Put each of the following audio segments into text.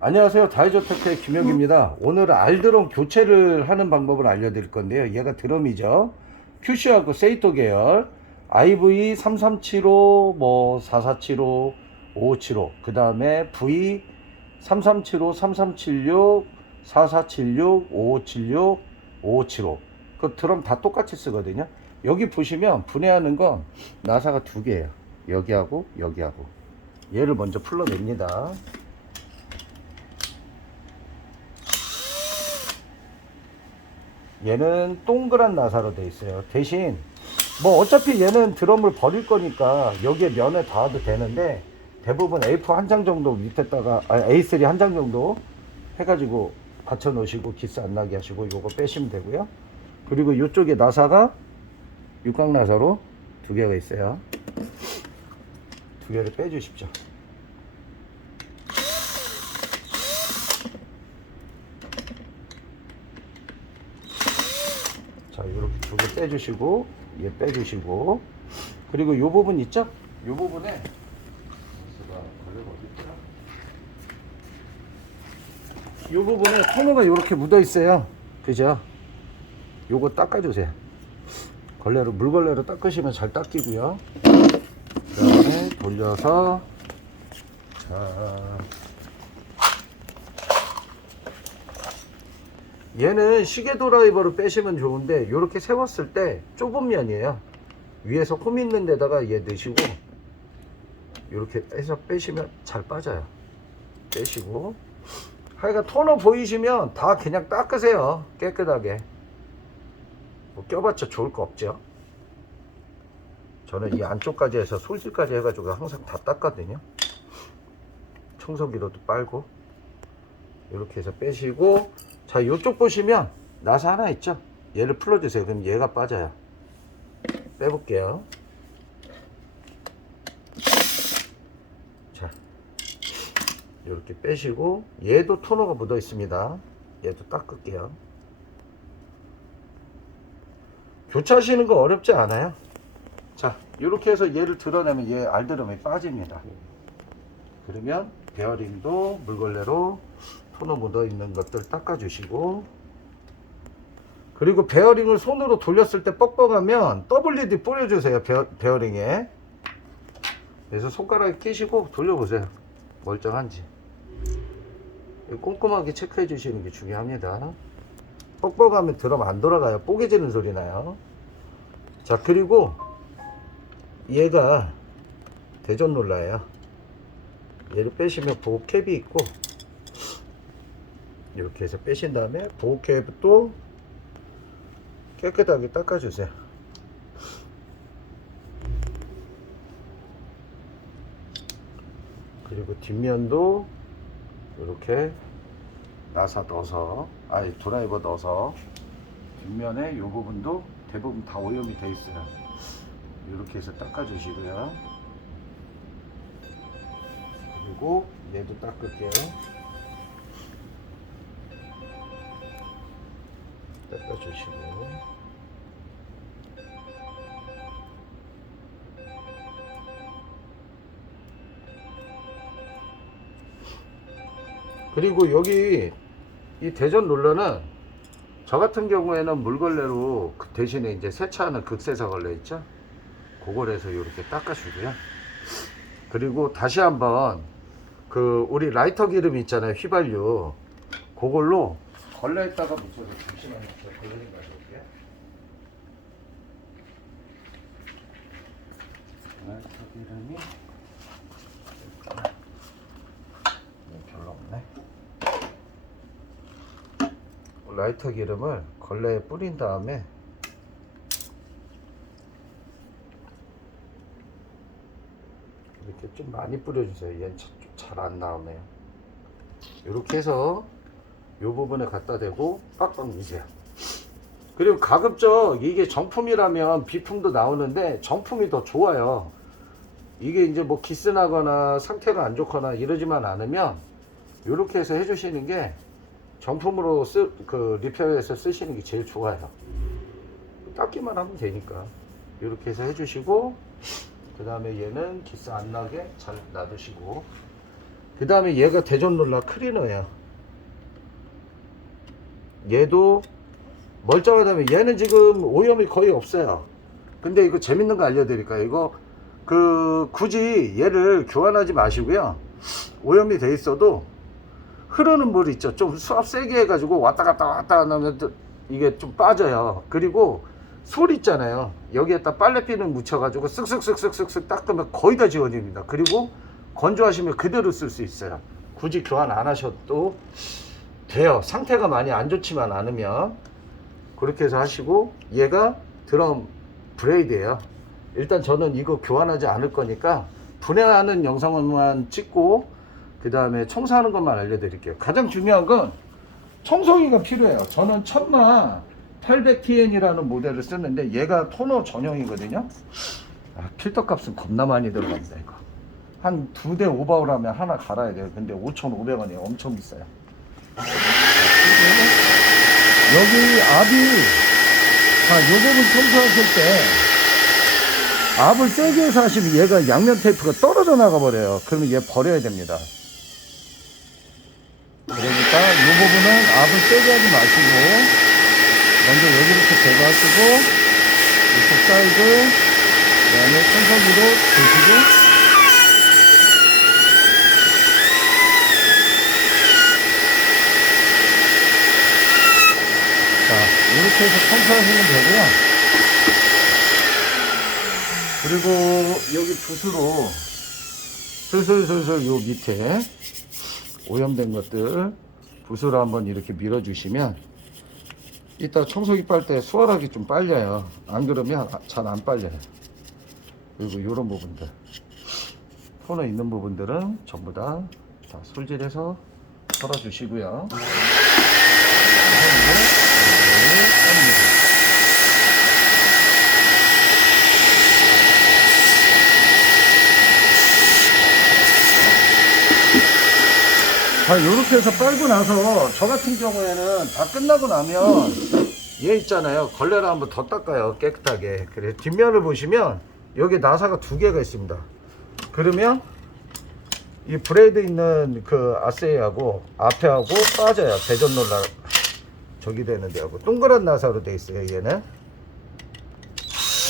안녕하세요. 다이조테크의 김혁입니다. 오늘 알드럼 교체를 하는 방법을 알려드릴 건데요. 얘가 드럼이죠. 큐시하고 세이토 계열 IV 3375, 4475, 5575, 그 다음에 V 3375, 3376, 4476, 5576, 5575. 그 드럼 다 똑같이 쓰거든요. 여기 보시면 분해하는 건 나사가 두 개예요. 여기하고 여기하고. 얘를 먼저 풀러냅니다. 얘는 동그란 나사로 돼 있어요. 대신 뭐 어차피 얘는 드럼을 버릴 거니까 여기에 면에 닿아도 되는데, 대부분 A4 한 장 정도 밑에다가 A3 한 장 정도 해가지고 받쳐 놓으시고 기스 안 나게 하시고 요거 빼시면 되고요. 그리고 이쪽에 나사가 육각 나사로 두 개가 있어요. 두 개를 빼 주십시오. 자, 이렇게 두 개 빼주시고, 얘 빼주시고, 그리고 이 부분 있죠? 이 부분에 이 부분에 토너가 이렇게 묻어 있어요. 그죠? 요거 닦아주세요. 걸레로, 물걸레로 닦으시면 잘 닦이고요. 그 다음에 돌려서, 자, 얘는 시계 드라이버로 빼시면 좋은데, 이렇게 세웠을 때 좁은 면이에요. 위에서 홈 있는 데다가 얘 넣으시고 이렇게 해서 빼시면 잘 빠져요. 빼시고, 하여간 토너 보이시면 다 그냥 닦으세요. 깨끗하게. 뭐 껴봤자 좋을 거 없죠. 저는 이 안쪽까지 해서 솔질까지 해가지고 항상 다 닦거든요. 청소기로도 빨고. 이렇게 해서 빼시고, 자, 이쪽 보시면 나사 하나 있죠? 얘를 풀어주세요. 그럼 얘가 빠져요. 빼볼게요. 자, 이렇게 빼시고, 얘도 토너가 묻어 있습니다. 얘도 닦을게요. 교체하시는 거 어렵지 않아요. 자, 이렇게 해서 얘를 드러내면 얘 알드럼이 빠집니다. 그러면 베어링도 물걸레로 토너 묻어 있는 것들 닦아주시고, 그리고 베어링을 손으로 돌렸을 때 뻑뻑하면 WD 뿌려주세요. 베어링에. 그래서 손가락에 끼시고 돌려보세요. 멀쩡한지. 꼼꼼하게 체크해 주시는 게 중요합니다. 뻑뻑하면 드럼 안 돌아가요. 뽀개지는 소리 나요. 자, 그리고 얘가 대전 롤러예요. 얘를 빼시면 보호캡이 있고, 이렇게 해서 빼신 다음에 보호캡도 깨끗하게 닦아주세요. 그리고 뒷면도 이렇게 나사 넣어서, 드라이버 넣어서 뒷면에 이 부분도 대부분 다 오염이 돼 있어요. 이렇게 해서 닦아주시고요. 그리고 얘도 닦을게요. 닦아주시고, 그리고 여기 이 대전 롤러는 저 같은 경우에는 물걸레로 그 대신에 이제 세차하는 극세사 걸레 있죠? 그걸 해서 이렇게 닦아주고요. 그리고 다시 한번 그 우리 라이터 기름 있잖아요, 휘발유, 그걸로 걸레에다가 묻혀서, 잠시만요, 저 걸레 좀 가져올게요. 라이터 기름이 별로 없네. 라이터 기름을 걸레에 뿌린 다음에 이렇게 좀 많이 뿌려주세요. 얘는 잘 안 나오네요. 이렇게 해서 이 부분에 갖다 대고 빡빡 미세요. 그리고 가급적 이게 정품이라면 비품도 나오는데 정품이 더 좋아요. 이게 이제 뭐 기스 나거나 상태가 안 좋거나 이러지만 않으면 이렇게 해서 해주시는 게 정품으로 리페어해서 쓰시는 게 제일 좋아요. 닦기만 하면 되니까. 이렇게 해서 해주시고, 그 다음에 얘는 기스 안 나게 잘 놔두시고, 그 다음에 얘가 대전롤러 클리너예요. 얘도 멀쩡하다면 얘는 지금 오염이 거의 없어요. 근데 이거 재밌는 거 알려드릴까요? 이거 굳이 얘를 교환하지 마시고요. 오염이 돼 있어도 흐르는 물 있죠. 좀 수압 세게 해가지고 왔다 갔다 하면 이게 좀 빠져요. 그리고 솔 있잖아요. 여기에다 빨래비누 묻혀가지고 쓱쓱쓱쓱쓱쓱 닦으면 거의 다 지워집니다. 그리고 건조하시면 그대로 쓸 수 있어요. 굳이 교환 안 하셔도 돼요. 상태가 많이 안 좋지만 않으면. 그렇게 해서 하시고, 얘가 드럼 브레이드예요. 일단 저는 이거 교환하지 않을 거니까 분해하는 영상만 찍고 그 다음에 청소하는 것만 알려드릴게요. 가장 중요한 건 청소기가 필요해요. 저는 천마 800TN이라는 모델을 쓰는데 얘가 토너 전용이거든요. 필터 값은 겁나 많이 들어갑니다. 이거 한 2대 오버홀 하면 하나 갈아야 돼요. 근데 5,500원이에요. 엄청 비싸요. 여기 압이, 요 부분 청소하실 때 압을 세게 해서 하시면 얘가 양면 테이프가 떨어져 나가 버려요. 그러면 얘 버려야 됩니다. 그러니까 이 부분은 압을 세게 하지 마시고 먼저 여기부터 제거하시고 이쪽 사이드, 그 다음에 청소기로 드시고, 자, 이렇게 해서 청소하시면 되고요. 그리고 여기 붓으로 슬슬슬슬 요 밑에 오염된 것들 붓으로 한번 이렇게 밀어주시면 이따 청소기 빨 때 수월하게 좀 빨려요. 안 그러면 잘 안 빨려요. 그리고 요런 부분들, 토너 있는 부분들은 전부 다 솔질해서 털어주시고요. 자, 요렇게 해서 빨고 나서 저 같은 경우에는 다 끝나고 나면 얘 있잖아요. 걸레를 한번 더 닦아요. 깨끗하게. 그래, 뒷면을 보시면 여기 나사가 2개가 있습니다. 그러면 이 브레이드 있는 그 아세이하고 앞에하고 빠져요. 대전롤러 저기 되는 데하고 동그란 나사로 돼 있어요. 얘는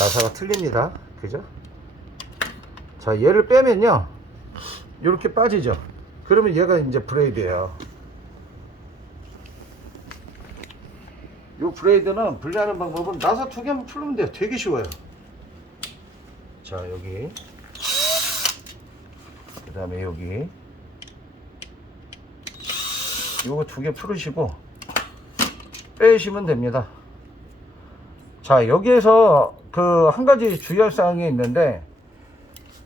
나사가 틀립니다. 그죠? 자, 얘를 빼면요 이렇게 빠지죠. 그러면 얘가 이제 브레이드예요. 이 브레이드는 분리하는 방법은 나사 2개만 풀면 돼요. 되게 쉬워요. 자, 여기 그 다음에 여기 요거 2개 풀으시고 빼시면 됩니다. 자, 여기에서 그 한 가지 주의할 사항이 있는데,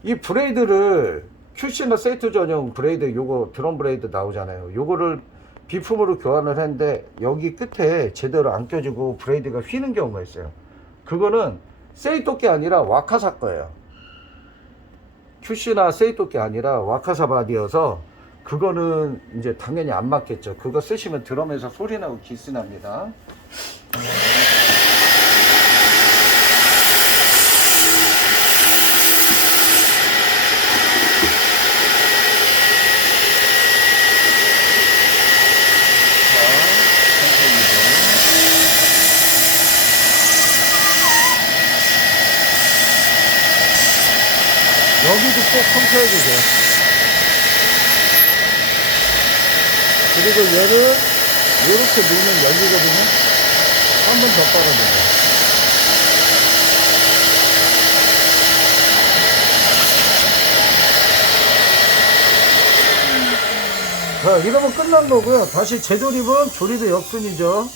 이 브레이드를 QC나 세이토 전용 브레이드, 요거 드럼 브레이드 나오잖아요. 요거를 비품으로 교환을 했는데 여기 끝에 제대로 안 껴지고 브레이드가 휘는 경우가 있어요. 그거는 세이토 게 아니라 와카사 거예요. QC나 세이토 게 아니라 와카사 바디여서 그거는 이제 당연히 안 맞겠죠. 그거 쓰시면 드럼에서 소리 나고 기스 납니다. 여기도 꼭 청소해주세요. 그리고 얘를 이렇게 놓으면 열리거든요. 한 번 더 빨아주세요. 자, 이러면 끝난 거고요. 다시 재조립은 조립의 역순이죠.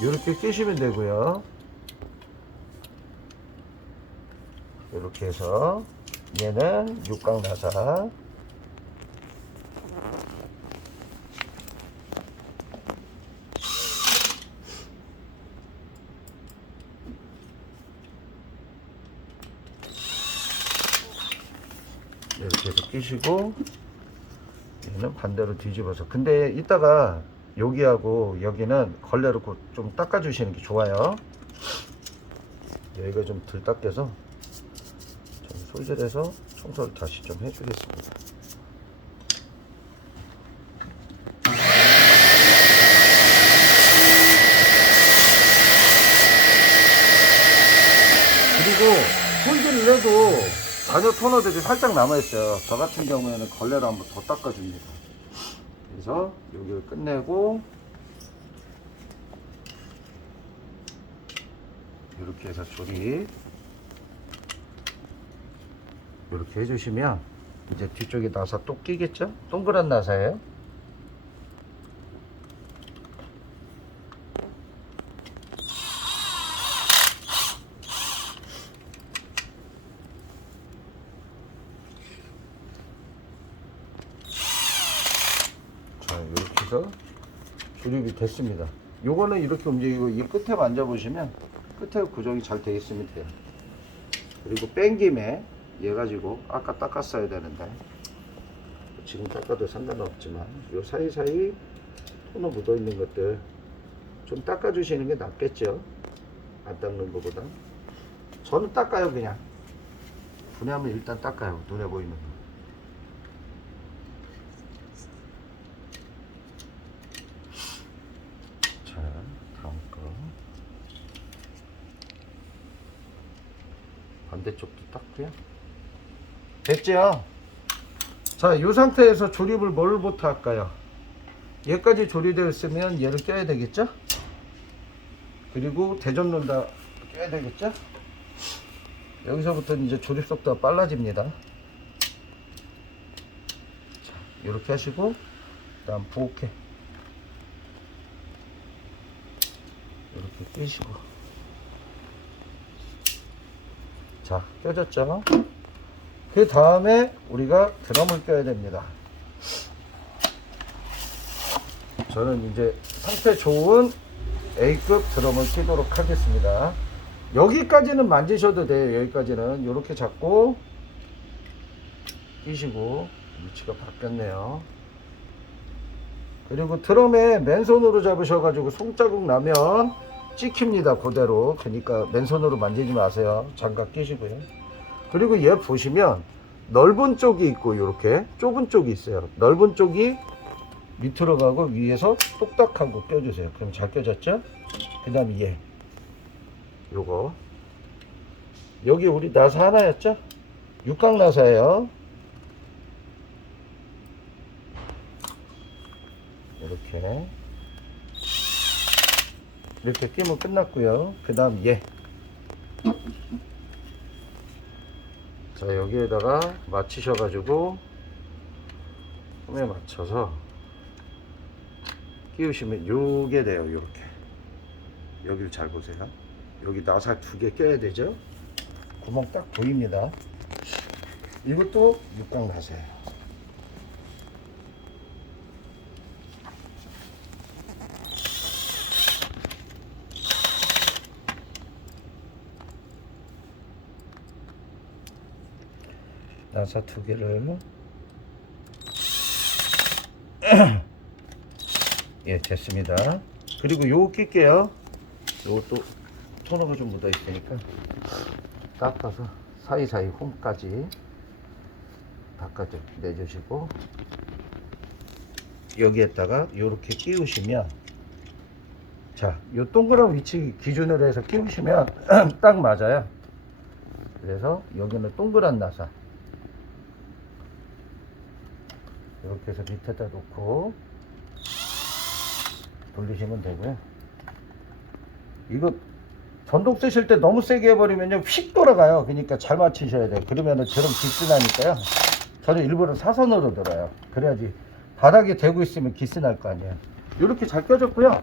이렇게 끼시면 되고요. 이렇게 해서 얘는 육각 나사, 이렇게 해서 끼시고 얘는 반대로 뒤집어서, 근데 이따가 여기하고 여기는 걸레로 좀 닦아 주시는 게 좋아요. 여기가 좀 덜 닦여서 좀 솔질해서 청소를 다시 좀 해주겠습니다. 그래도 잔여 토너들이 살짝 남아있어요. 저 같은 경우에는 걸레로 한번 더 닦아줍니다. 그래서 여기를 끝내고 이렇게 해서 조립 이렇게 해주시면 이제 뒤쪽에 나사 또 끼겠죠? 동그란 나사예요. 자, 이렇게 해서 조립이 됐습니다. 요거는 이렇게 움직이고 이 끝에 만져보시면 끝에 고정이 잘 되어 있으면 돼요. 그리고 뺀 김에 얘 가지고 아까 닦았어야 되는데 지금 닦아도 상관없지만 요 사이사이 토너 묻어 있는 것들 좀 닦아 주시는 게 낫겠죠. 안 닦는 것보다. 저는 닦아요. 그냥 분해하면 일단 닦아요. 눈에 보이는 거. 자, 다음 거 반대쪽도 닦고요. 됐죠? 자, 이 상태에서 조립을 뭘부터 할까요? 얘까지 조립되어 있으면 얘를 껴야 되겠죠? 그리고 대전론 다 껴야 되겠죠? 여기서부터 이제 조립 속도가 빨라집니다. 자, 이렇게 하시고 다음 부엌에 이렇게 끼시고 자, 껴졌죠? 그 다음에 우리가 드럼을 껴야 됩니다. 저는 이제 상태 좋은 A급 드럼을 끼도록 하겠습니다. 여기까지는 만지셔도 돼요. 여기까지는 이렇게 잡고 끼시고 위치가 바뀌었네요. 그리고 드럼에 맨손으로 잡으셔가지고 손자국 나면 찍힙니다. 그대로. 그러니까 맨손으로 만지지 마세요. 장갑 끼시고요. 그리고 얘 보시면 넓은 쪽이 있고 이렇게 좁은 쪽이 있어요. 넓은 쪽이 밑으로 가고 위에서 똑딱하고 껴주세요. 그럼 잘 껴졌죠? 그 다음에 얘 요거 여기 우리 나사 하나였죠? 육각 나사예요. 이렇게 끼면 끝났고요. 그 다음 얘 자, 여기에다가 맞추셔가지고 홈에 맞춰서 끼우시면 요게 돼요. 요렇게 여기를 잘 보세요. 여기 나사 2개 껴야 되죠. 구멍 딱 보입니다. 이것도 육각 나사예요. 나사 2개를 예, 됐습니다. 그리고 요거 낄게요. 요것도 토너가 좀 묻어 있으니까 닦아서 사이사이 홈까지 바깥쪽 내주시고 여기에다가 요렇게 끼우시면 자, 요 동그란 위치 기준으로 해서 끼우시면 딱 맞아요. 그래서 여기는 동그란 나사 이렇게 해서 밑에다 놓고 돌리시면 되고요. 이거 전동 쓰실 때 너무 세게 해버리면요 휙 돌아가요. 그러니까 잘 맞추셔야 돼요. 그러면은 저런 기스나니까요. 저는 일부러 사선으로 들어요. 그래야지 바닥에 대고 있으면 기스 날 거 아니에요. 이렇게 잘 껴졌고요.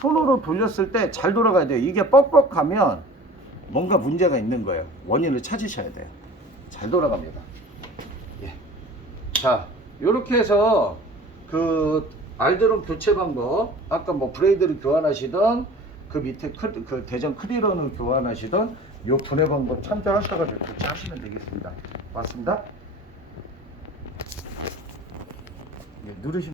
손으로 돌렸을 때 잘 돌아가야 돼요. 이게 뻑뻑하면 뭔가 문제가 있는 거예요. 원인을 찾으셔야 돼요. 잘 돌아갑니다. 예. 자, 이렇게 해서 그 알드론 교체 방법, 아까 뭐 브레이드를 교환하시던 그 밑에 그 대전 크리런을 교환하시던 요 분해 방법 참조하셔가지고 교체하시면 되겠습니다. 맞습니다. 예, 누르시면